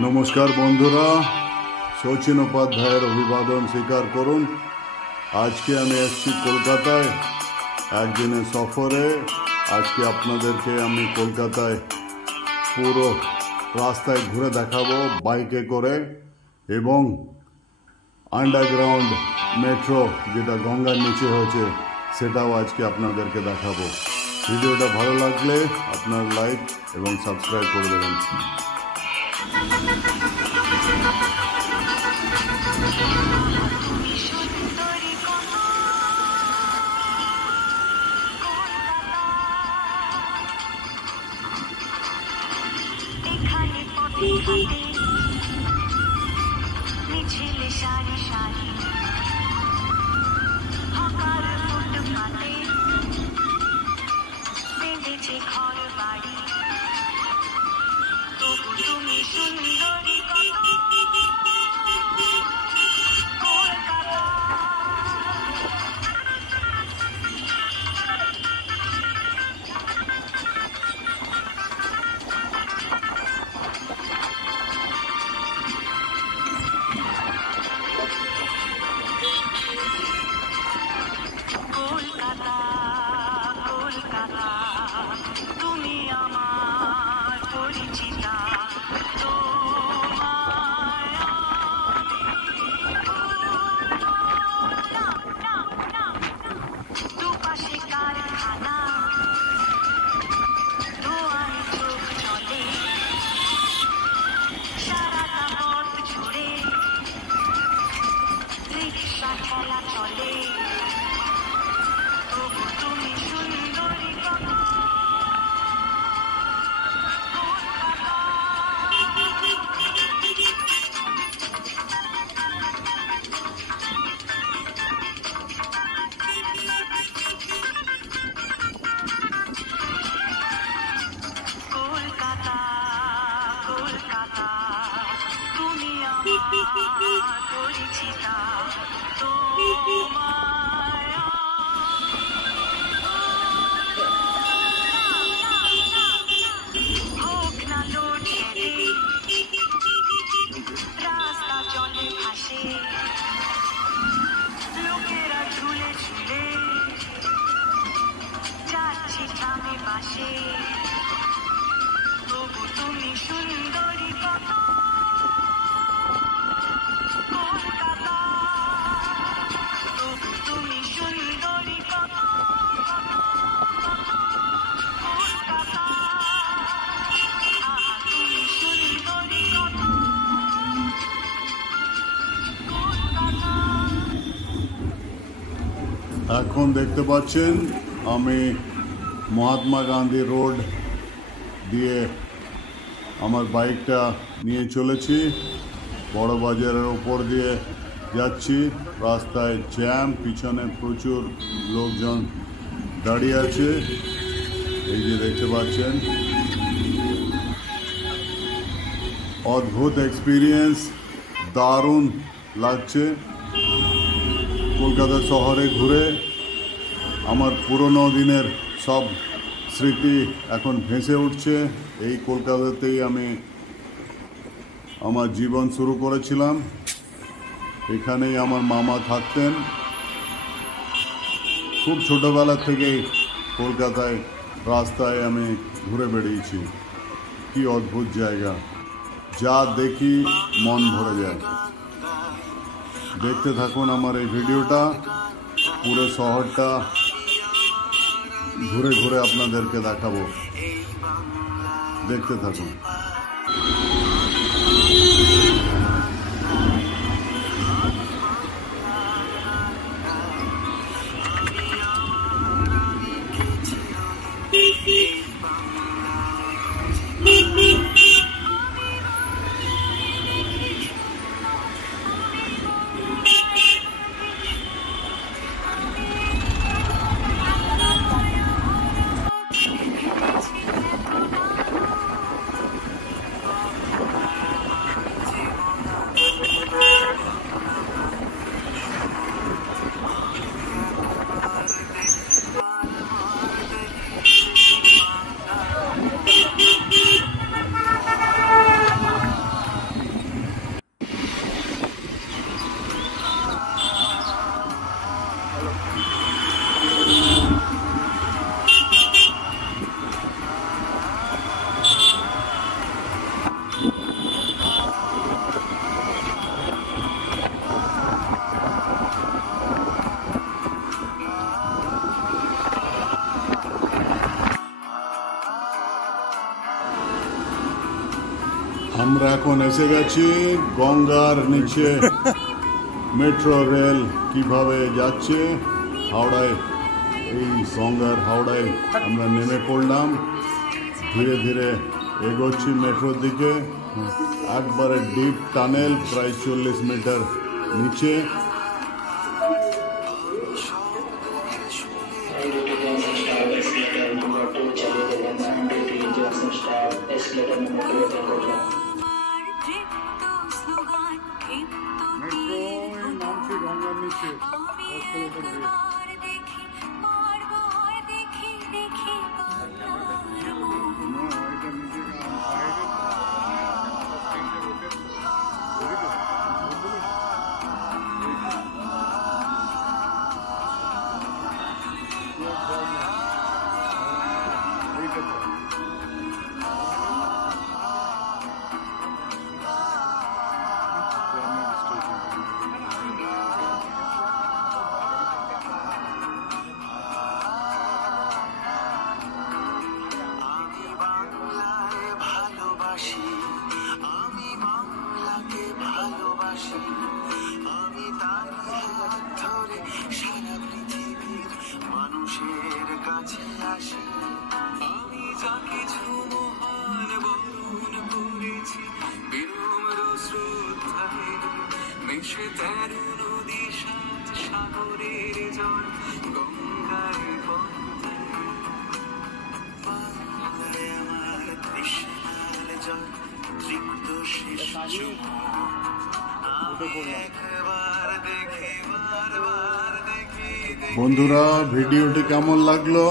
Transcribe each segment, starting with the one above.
নমস্কার বন্ধুরা, শচীন উপাধ্যায়ের অভিবাদন স্বীকার করুন। আজকে আমি এসেছি কলকাতায় একদিনের সফরে। আজকে আপনাদেরকে আমি কলকাতায় পুরো রাস্তায় ঘুরে দেখাবো বাইকে করে, এবং আন্ডারগ্রাউন্ড মেট্রো যেটা গঙ্গার নিচে হয়েছে সেটাও আজকে আপনাদেরকে দেখাবো। ভিডিওটা ভালো লাগলে আপনার লাইক এবং সাবস্ক্রাইব করে দেবেন। মিছিলে সারি সারি হকার ফুটপাতে বেঁধেছে ঘর বাড়ি, তবু তুমি সুন্দরী কলকাতা, কলকাতা তুমি আমার পরিচিতা, তোমায় দুপাশে কারখানা, ধোঁয়ায় চোখ চলে সারাটা পথ জুড়ে, রিক্সা ঠেলা চলে, তবু তুমি সুন্দরী কলকাতা, কলকাতা তুমি আমার পরিচিতা, তোমায় হোক না লোডশেডিং, রাস্তা জলে ভাসে, লোকেরা ঝুলে ঝুলে যাচ্ছে ট্রামে বাসে, তবু তুমি সুন্দরী কত কলকাতা, তবু তুমি সুন্দরী কত কলকাতা, আহা তুমি সুন্দরী কত কলকাতা। এখন দেখতে পাচ্ছেন আমি মহাত্মা গান্ধী রোড দিয়ে আমার বাইকটা নিয়ে চলেছি, বড় বাজারের ওপর দিয়ে যাচ্ছি। রাস্তায় জ্যাম, পিছনে প্রচুর লোকজন দাঁড়িয়ে আছে, এই যে দেখতে পাচ্ছেন। অদ্ভুত এক্সপিরিয়েন্স, দারুণ লাগছে কলকাতা শহরে ঘুরে। আমার পুরনো দিনের সব স্মৃতি এখন ভেসে উঠছে। এই কলকাতাতেই আমি আমার জীবন শুরু করেছিলাম, এখানেই আমার মামা থাকতেন। খুব ছোটোবেলা থেকেই কলকাতায় রাস্তায় আমি ঘুরে বেড়িয়েছি। কি অদ্ভুত জায়গা, যা দেখি মন ভরে যায়। দেখতে থাকুন আমার এই ভিডিওটা, পুরো শহরটা ঘুরে ঘুরে আপনাদেরকে দেখাবো, দেখতে থাকুন। আমরা এখন এসে গেছি গঙ্গার নিচে। মেট্রো রেল কিভাবে যাচ্ছে হাওড়ায়, এই গঙ্গার হাওড়ায় আমরা নেমে পড়লাম। ধীরে ধীরে এগোচ্ছি মেট্রোর দিকে। একবারে ডিপ টানেল, প্রায় 40 মিটার নিচে। বন্ধুরা, ভিডিওটি কেমন লাগলো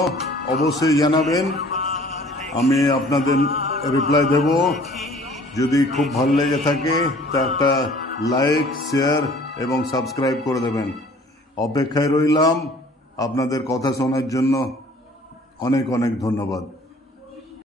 অবশ্যই জানাবেন, আমি আপনাদের রিপ্লাই দেব। যদি খুব ভালো লেগে থাকে তা একটা লাইক, শেয়ার এবং সাবস্ক্রাইব করে দেবেন। অপেক্ষায় রইলাম আপনাদের কথা শোনার জন্য। অনেক অনেক ধন্যবাদ।